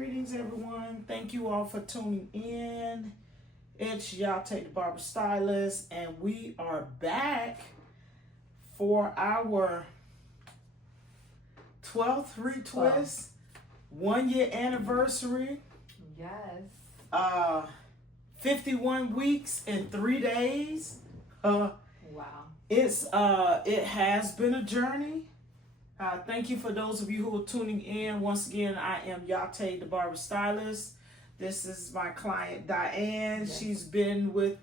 Greetings, everyone. Thank you all for tuning in. It's Y'all Take the Barber Stylist, and we are back for our 12th retwist 1 year anniversary. Yes. 51 weeks and 3 days. Wow. It has been a journey. Thank you for those of you who are tuning in. Once again, I am Yate, the Barber Stylist. This is my client, Diane. Yes. She's been with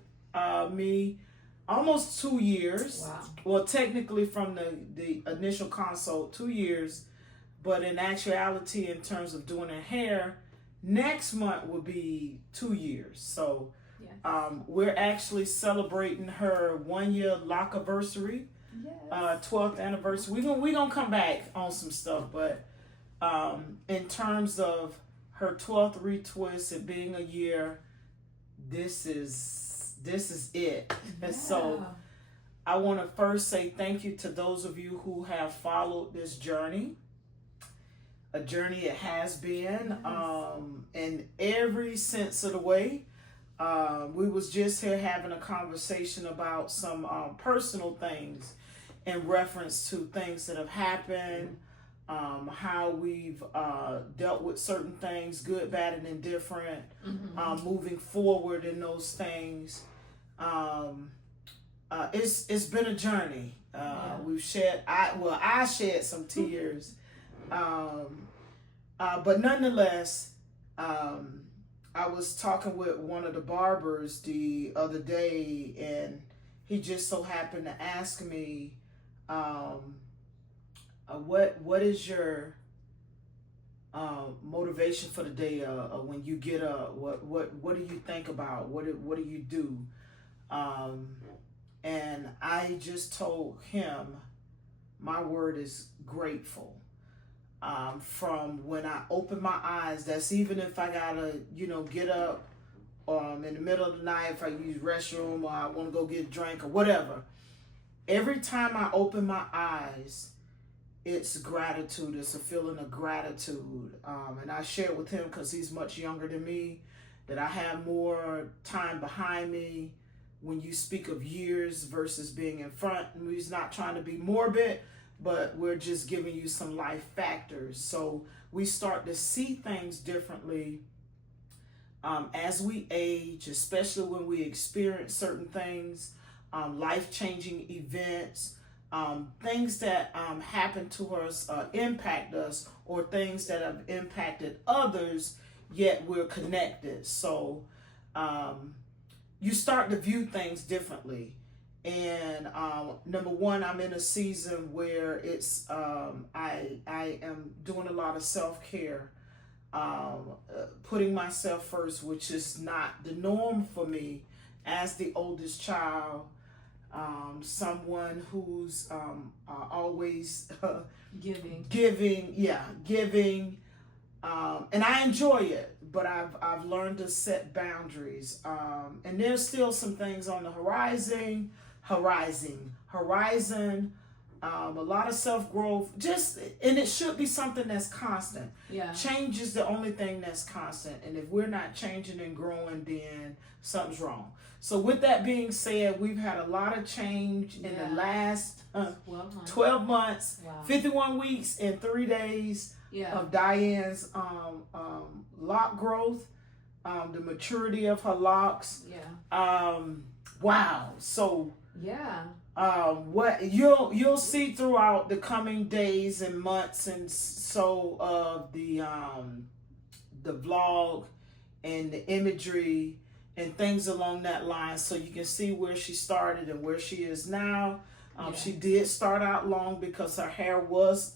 me almost 2 years. Wow. Well, technically from the initial consult, 2 years. But in actuality, in terms of doing her hair, next month will be 2 years. So Yes. we're actually celebrating her 1 year lock-anniversary. Yes. 12th anniversary. We gonna come back on some stuff, but in terms of her 12th retwist and being a year, this is it. And so I want to first say thank you to those of you who have followed this journey. A journey it has been, in every sense of the way. We was just here having a conversation about some personal things in reference to things that have happened, how we've dealt with certain things, good, bad, and indifferent, moving forward in those things. It's been a journey. We've shed, I shed some tears, but nonetheless, I was talking with one of the barbers the other day, and he just so happened to ask me, what is your motivation for the day? When you get up, what do you think about? What do you do? And I just told him, my word is grateful. From when I open my eyes, that's even if I gotta, get up in the middle of the night, if I use restroom or I want to go get a drink or whatever. Every time I open my eyes, it's gratitude. It's a feeling of gratitude. And I share with him, because he's much younger than me, that I have more time behind me when you speak of years versus being in front. And he's not trying to be morbid, but we're just giving you some life factors. So we start to see things differently as we age, especially when we experience certain things, life-changing events, things that happen to us, impact us, or things that have impacted others, yet we're connected. So you start to view things differently. And number one, I'm in a season where it's I am doing a lot of self-care, putting myself first, which is not the norm for me as the oldest child, someone who's always giving, and I enjoy it, but I've learned to set boundaries, and there's still some things on the horizon, a lot of self-growth, and it should be something that's constant. Change is the only thing that's constant, and if we're not changing and growing, then something's wrong. So with that being said, we've had a lot of change in the last 12 months, 51 weeks and 3 days of Diane's lock growth, the maturity of her locks. Wow. So what you'll see throughout the coming days and months and so of the vlog and the imagery and things along that line, so you can see where she started and where she is now. She did start out long because her hair was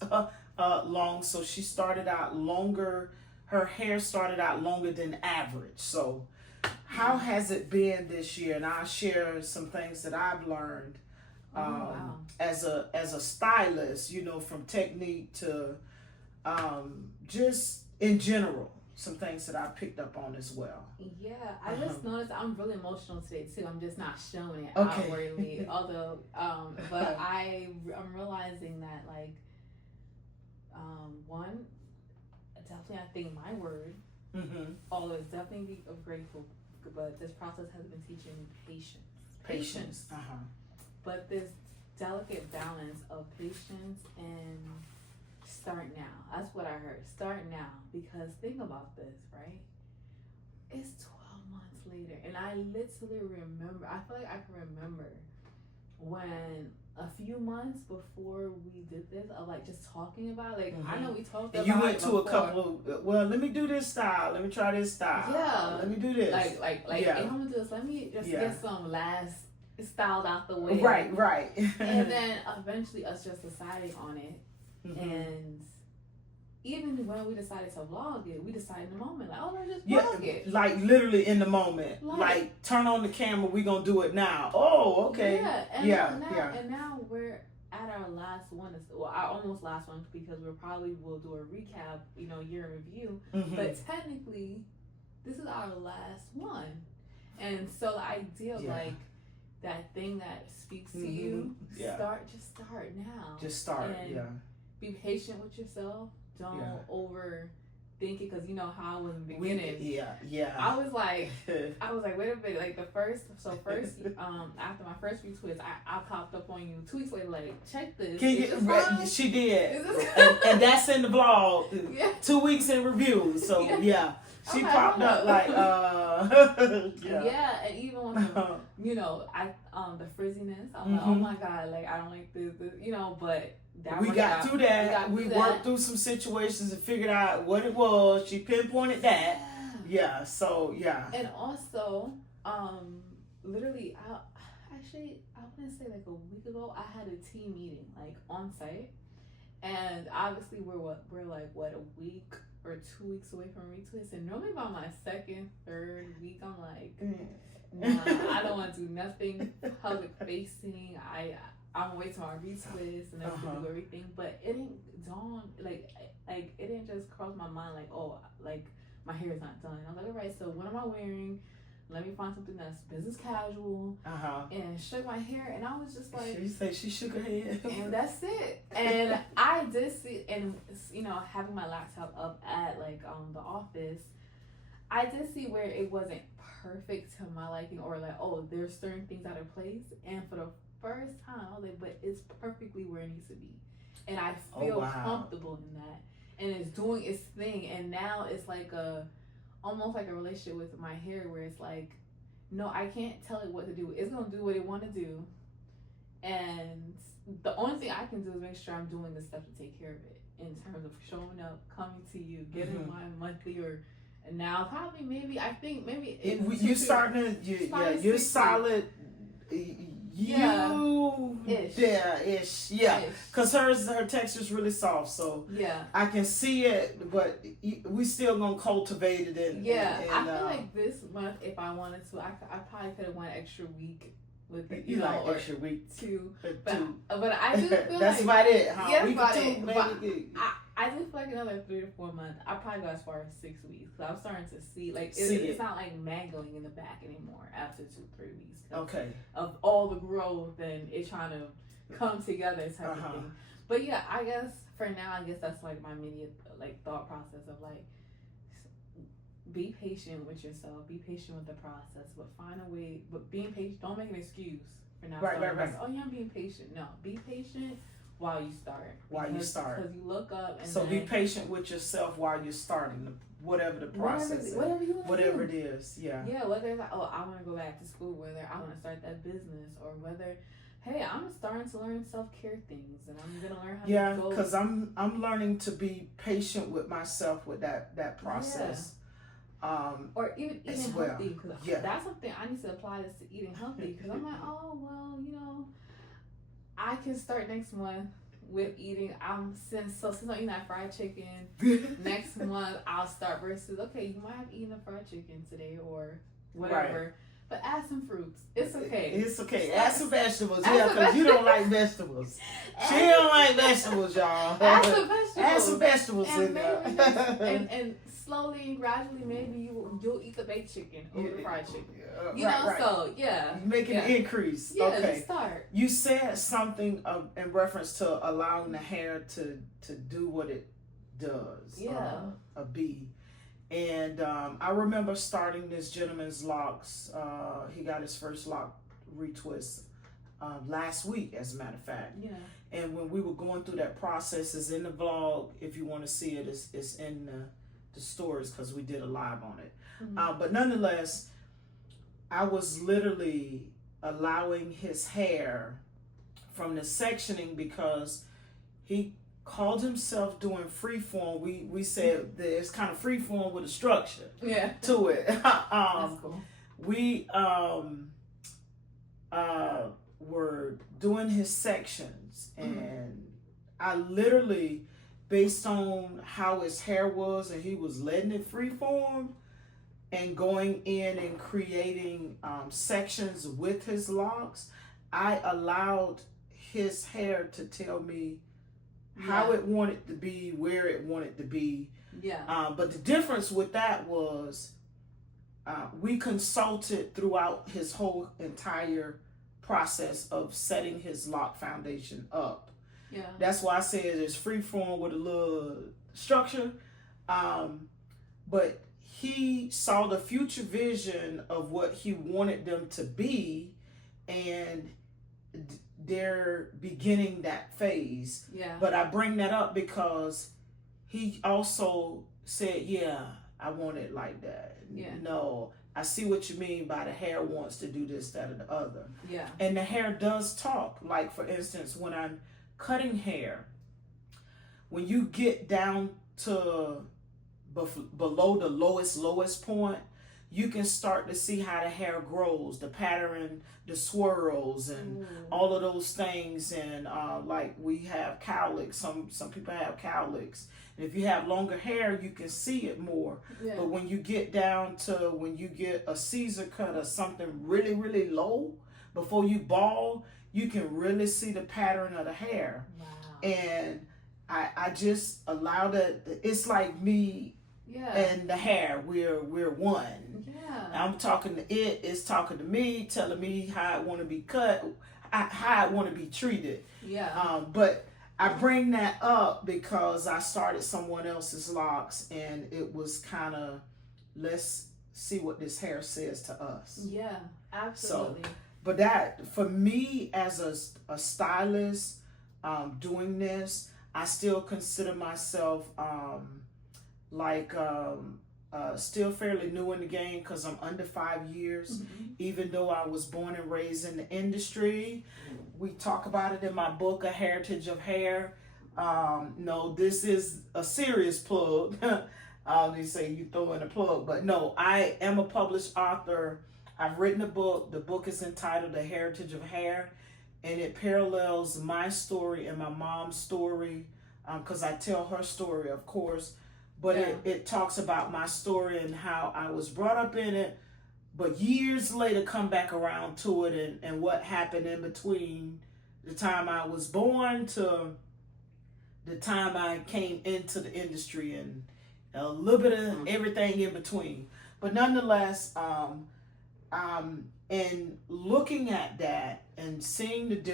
long, so she started out longer. Her hair started out longer than average. So how has it been this year? And I'll share some things that I've learned as a stylist, from technique to just in general, some things that I picked up on as well. I just noticed I'm really emotional today too. I'm just not showing it outwardly, although but I'm realizing that one, definitely I think my word although it's definitely grateful, but this process has been teaching me patience. But this delicate balance of patience and start now. That's what I heard. Start now. Because think about this, right? It's 12 months later. And I literally remember, I feel like I can remember when a few months before we did this, of like just talking about it. Like, I know we talked about it. You went to a couple of, well, let me do this style. Let me try this style. Yeah. Let me do this. Like, yeah. I'm going to do this. Let me just get some last styled out the way. Right. And then eventually us just deciding on it. And even when we decided to vlog it, we decided in the moment, like, oh, let's just vlog it. Like literally in the moment. Like turn on the camera, we gonna do it now. Oh, okay. Yeah. And now we're at our last one. Well, our almost last one, because we'll do a recap, year in review. But technically, this is our last one. And so the idea of like that thing that speaks to you, just start now. Just start, and be patient with yourself. Don't overthink it, because you know how I was in the beginning. I was like, wait a minute. Like first after my first retweets, I popped up on you 2 weeks later, like, check this. She did, and that's in the vlog. 2 weeks in review. So she popped up like and even when the frizziness, I'm like, oh my god, like I don't like this, but. We got through that. We worked through some situations and figured out what it was. She pinpointed that. And also, literally, I want to say like a week ago, I had a team meeting like on site, and obviously we're like a week or 2 weeks away from retweets, and normally by my second, third week, I'm like, nah, I don't want to do nothing public facing. I'm gonna wait till my retwist and then we can do everything, but it didn't dawn like it didn't just cross my mind like, oh, like my hair is not done. I'm like, all right, so what am I wearing? Let me find something that's business casual. And shook my hair, and I was just like, she shook her head, and that's it. And I did see, and having my laptop up at like the office, I did see where it wasn't perfect to my liking, or like, oh, there's certain things out of place, and for the first time, I was like, but it's perfectly where it needs to be. And I feel comfortable in that. And it's doing its thing. And now it's like almost like a relationship with my hair, where it's like, no, I can't tell it what to do. It's going to do what it want to do. And the only thing I can do is make sure I'm doing the stuff to take care of it. In terms of showing up, coming to you, getting my monthly, or now probably maybe, I think maybe. You're starting to, you're solid. Ish. Because her texture's really soft, so I can see it, but we still gonna cultivate it. I feel like this month, if I wanted to, I probably could have went an extra week with it. You like extra week two, but I do feel that's like about it. Huh? Yeah, week about two, it. maybe. I do feel like another 3 to 4 months. I probably go as far as 6 weeks. So I'm starting to see, like, it's not like mangling in the back anymore after 2-3 weeks. Okay. Of all the growth and it trying to come together type of thing. But yeah, I guess for now, that's like my mini like thought process of like, be patient with yourself, be patient with the process, but find a way. But being patient, don't make an excuse for not starting. Right. Oh yeah, I'm being patient. No, be patient while you start. Because you look up and so be patient with yourself while you're starting whatever the process is. Whatever it is. Yeah, whether it's like, oh, I want to go back to school, whether I want to start that business, or whether, hey, I'm starting to learn self-care things, and I'm gonna learn how to go. Because I'm learning to be patient with myself with that process. Or even eating healthy, because that's something I need to apply this to eating healthy, because I'm like, oh well, I can start next month with eating. Since I'm eating that fried chicken, next month I'll start versus, okay, you might have eaten a fried chicken today or whatever, but add some fruits. It's okay. It's okay. Add some vegetables. Because you don't like vegetables. She don't like vegetables, y'all. Add some vegetables in there. And slowly and gradually, maybe you'll eat the baked chicken over the fried chicken. So you make an increase. Yeah, okay. Start. You said something in reference to allowing the hair to do what it does. Yeah. Be. And I remember starting this gentleman's locks. He got his first lock retwist last week, as a matter of fact. Yeah. And when we were going through that process, it's in the vlog. If you want to see it, it's in the stories because we did a live on it. Mm-hmm. But nonetheless, I was literally allowing his hair from the sectioning because he called himself doing freeform. We said that it's kind of freeform with a structure to it. That's cool. We were doing his sections, and I literally, based on how his hair was, and he was letting it freeform and going in and creating sections with his locks, I allowed his hair to tell me how it wanted to be, where it wanted to be. But the difference with that was we consulted throughout his whole entire process of setting his lock foundation up. That's why I said it's freeform with a little structure. But he saw the future vision of what he wanted them to be, and they're beginning that phase. But I bring that up because he also said, I want it like that. No, I see what you mean by the hair wants to do this, that, or the other. And the hair does talk. Like, for instance, when I'm cutting hair, when you get down to below the lowest point, you can start to see how the hair grows, the pattern, the swirls, and all of those things. And like, we have cowlicks. Some people have cowlicks. And if you have longer hair, you can see it more. But when you get down to when you get a Caesar cut or something really, really low, before you bald, you can really see the pattern of the hair. And I just allow that. It's like me and the hair. We're one. I'm talking to it. It's talking to me, telling me how I want to be cut, how I want to be treated. But I bring that up because I started someone else's locks, and it was kind of, let's see what this hair says to us. Absolutely. So, but that, for me as a stylist, doing this, I still consider myself still fairly new in the game because I'm under 5 years. Even though I was born and raised in the industry, we talk about it in my book, A Heritage of Hair. No, this is a serious plug. They say you throw in a plug, but no, I am a published author. I've written a book. The book is entitled A Heritage of Hair, and it parallels my story and my mom's story, because I tell her story, of course, but it talks about my story and how I was brought up in it, but years later come back around to it, and what happened in between the time I was born to the time I came into the industry, and a little bit of everything in between. But nonetheless, and looking at that and seeing the